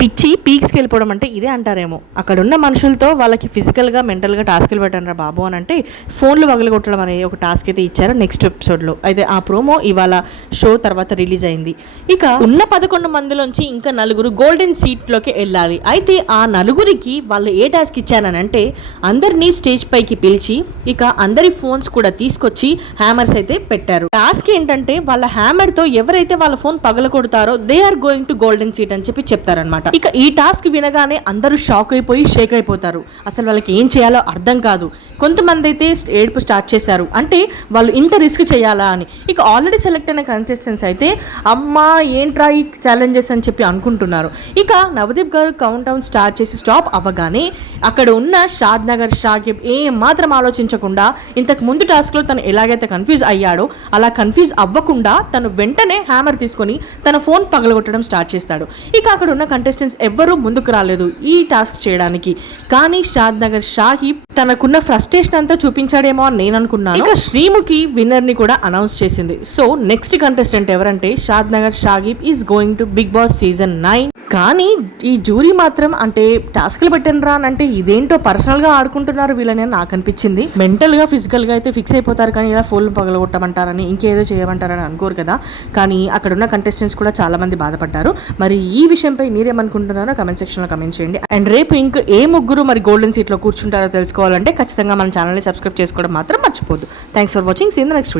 పిచ్చి పీక్స్కి వెళ్ళిపోవడం అంటే ఇదే అంటారేమో. అక్కడ ఉన్న మనుషులతో వాళ్ళకి ఫిజికల్గా మెంటల్గా టాస్క్లు పెట్టండి బాబు అని అంటే ఫోన్లు పగలగొట్టడం అనేది ఒక టాస్క్ అయితే ఇచ్చారు నెక్స్ట్ ఎపిసోడ్లో. అయితే ఆ ప్రోమో ఇవాళ షో తర్వాత రిలీజ్ అయింది. ఇక ఉన్న 11 మందిలోంచి ఇంకా 9 గోల్డెన్ సీట్లోకి వెళ్ళాలి. అయితే ఆ 9కి వాళ్ళు ఏ టాస్క్ ఇచ్చానంటే అందరినీ స్టేజ్ పైకి పిలిచి ఇక అందరి ఫోన్స్ కూడా తీసుకొచ్చి హ్యామర్స్ అయితే పెట్టారు. టాస్క్ ఏంటంటే వాళ్ళ హ్యామర్తో ఎవరైతే వాళ్ళ ఫోన్ పగలగొడతారో they are going to golden seat అని చెప్పి చెప్తారనమాట. ఇక ఈ టాస్క్ వినగానే అందరూ షాక్ అయిపోయి షేక్ అయిపోతారు. అసలు వాళ్ళకి ఏం చేయాలో అర్థం కాదు. కొంతమంది అయితే ఏడుపు స్టార్ట్ చేశారు, అంటే వాళ్ళు ఇంత రిస్క్ చేయాలా అని. ఇక ఆల్రెడీ సెలెక్ట్ అయిన కంటెస్టెంట్స్ అయితే అమ్మా ఏంట్రా ఈ ఛాలెంజెస్ అని చెప్పి అనుకుంటున్నారు. ఇక నవదీప్ గారు కౌంట్ డౌన్ స్టార్ట్ చేసి స్టాప్ అవ్వగానే అక్కడ ఉన్న షాద్ నగర్ షాకిబ్ ఏం మాత్రం ఆలోచించకుండా ఇంతకు ముందు టాస్క్లో తను ఎలాగైతే కన్ఫ్యూజ్ అయ్యాడో అలా కన్ఫ్యూజ్ అవ్వకుండా తను వెంటనే హ్యామర్ తీసుకొని తన ఫోన్ పగలగొట్టడం స్టార్ట్ చేస్తాడు. ఇక అక్కడ ఉన్న కంటెస్టెంట్స్ ఎవ్వరూ ముందుకు రాలేదు ఈ టాస్క్ చేయడానికి. కానీ షాద్ నగర్ షాహిబ్ తనకున్న ఫ్రస్ట్రేషన్ అంతా చూపించాడేమో అని నేను అనుకున్నాను. ఇక శ్రీముఖి విన్నర్ ని కూడా అనౌన్స్ చేసింది. సో నెక్స్ట్ కంటెస్టెంట్ ఎవరంటే Shadnagar Shahib is going to Bigg Boss season 9. కానీ ఈ జూరీ మాత్రం అంటే టాస్క్లు పెట్టండిరా అని అంటే ఇదేంటో పర్సనల్ గా ఆడుకుంటున్నారు వీళ్ళని నాకు అనిపించింది. మెంటల్ గా ఫిజికల్ గా అయితే ఫిక్స్ అయిపోతారు, కానీ ఇలా ఫోన్ పగలగొట్టమంటారని ఇంకేదో చేయమంటారని అనుకోరు కదా. కానీ అక్కడ ఉన్న కంటెస్టెంట్స్ కూడా చాలా మంది బాధపడ్డారు. మరి ఈ విషయంపై మీరేమనుకుంటున్నారో కమెంట్ సెక్షన్ లో కమెంట్ చేయండి. అండ్ రేపు ఇంక ఏ ముగ్గురు మరి గోల్డెన్ సీట్ లో కూర్చుంటారో తెలుసుకోవాలంటే ఖచ్చితంగా మన ఛానల్ ని సబ్స్క్రైబ్ చేసుకోవడం మాత్రం మర్చిపోద్దు. Thanks for watching. See in the next video.